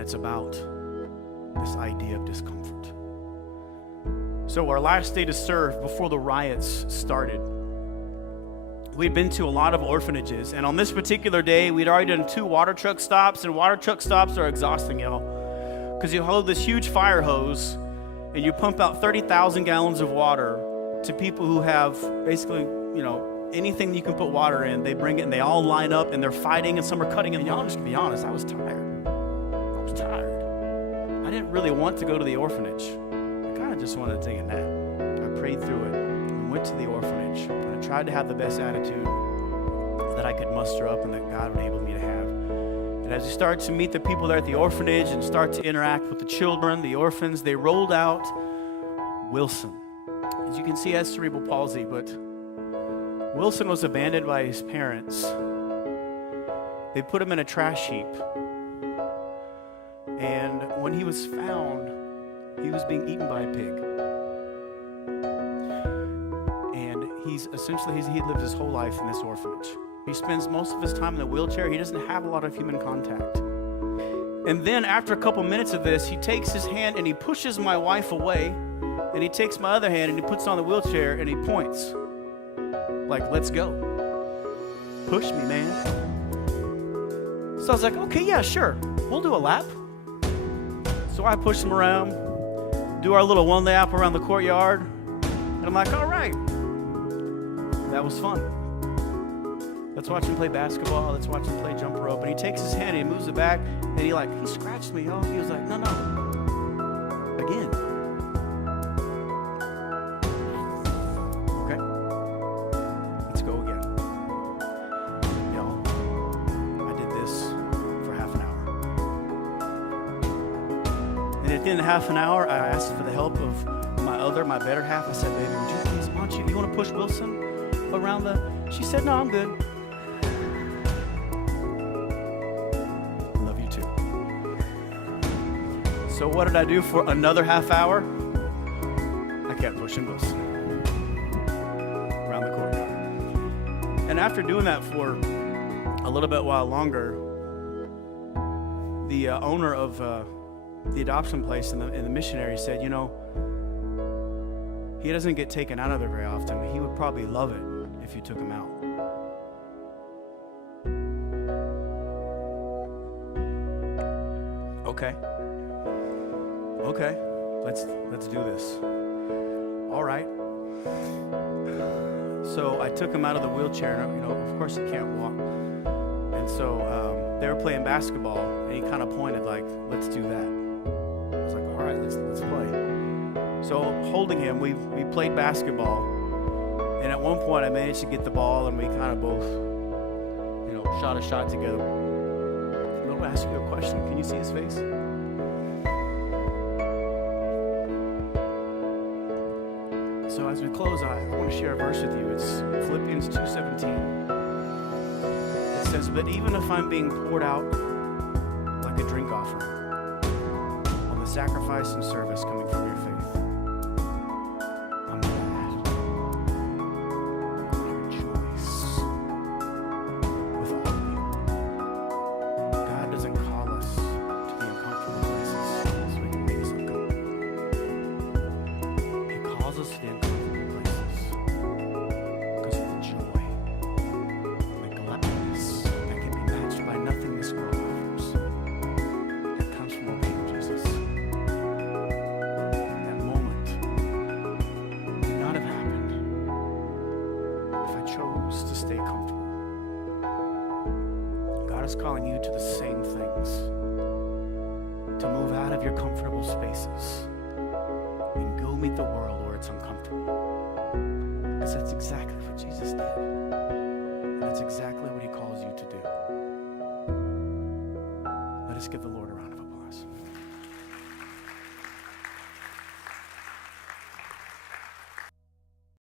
and it's about this idea of discomfort. So our last day to serve before the riots started, we'd been to a lot of orphanages, and on this particular day, we'd already done 2 water truck stops, and water truck stops are exhausting, y'all, because you hold this huge fire hose, and you pump out 30,000 gallons of water to people who have basically, anything you can put water in, they bring it, and they all line up, and they're fighting, and some are cutting, and y'all, just to be honest, I was tired. I didn't really want to go to the orphanage. I kind of just wanted to take a nap. I prayed through it and went to the orphanage, and I tried to have the best attitude that I could muster up and that God would enable me to have. And as we started to meet the people there at the orphanage and start to interact with the children, the orphans, they rolled out Wilson. As you can see, he has cerebral palsy, but Wilson was abandoned by his parents. They put him in a trash heap. And when he was found, he was being eaten by a pig. And he lived his whole life in this orphanage. He spends most of his time in a wheelchair. He doesn't have a lot of human contact. And then after a couple minutes of this, he takes his hand and he pushes my wife away. And he takes my other hand and he puts it on the wheelchair and he points. Like, let's go. Push me, man. So I was like, okay, yeah, sure. We'll do a lap. So I push him around, do our little 1 lap around the courtyard. And I'm like, all right. That was fun. Let's watch him play basketball. Let's watch him play jump rope. And he takes his hand and he moves it back. And he scratched me, y'all. He was like, no. Again. Okay. Let's go again. Y'all, I did this for half an hour. And at the end of half an hour, I asked for the help of my better half. I said, baby, would you please, you want to push Wilson around She said, no, I'm good. Love you too. So what did I do for another half hour? I kept pushing Wilson around the courtyard. And after doing that for a little bit while longer, the owner of the adoption place and the missionary said, he doesn't get taken out of there very often. He would probably love it if you took him out. Okay, let's do this. All right. So I took him out of the wheelchair, and of course he can't walk. And so they were playing basketball, and he kind of pointed like, let's do that. I was like, all right, let's play. So holding him, we played basketball, and at one point I managed to get the ball, and we kind of both, shot a shot together. I'm going to ask you a question. Can you see his face? So as we close, I want to share a verse with you. It's Philippians 2:17. It says, but even if I'm being poured out like a drink offering on the sacrifice and service coming from your faith, I'm glad. I rejoice with all of you. God doesn't call us to be in comfortable places so we can make us uncomfortable. He calls us to the uncomfortable places because of the joy and the gladness that can be matched by nothing this world offers. That comes from obeying Jesus. That moment would not have happened if I chose to stay comfortable. God is calling you to the same things, to move out of your comfortable spaces and go meet the world where it's uncomfortable. Because that's exactly what Jesus did. And that's exactly what he calls you to do. Let us give the Lord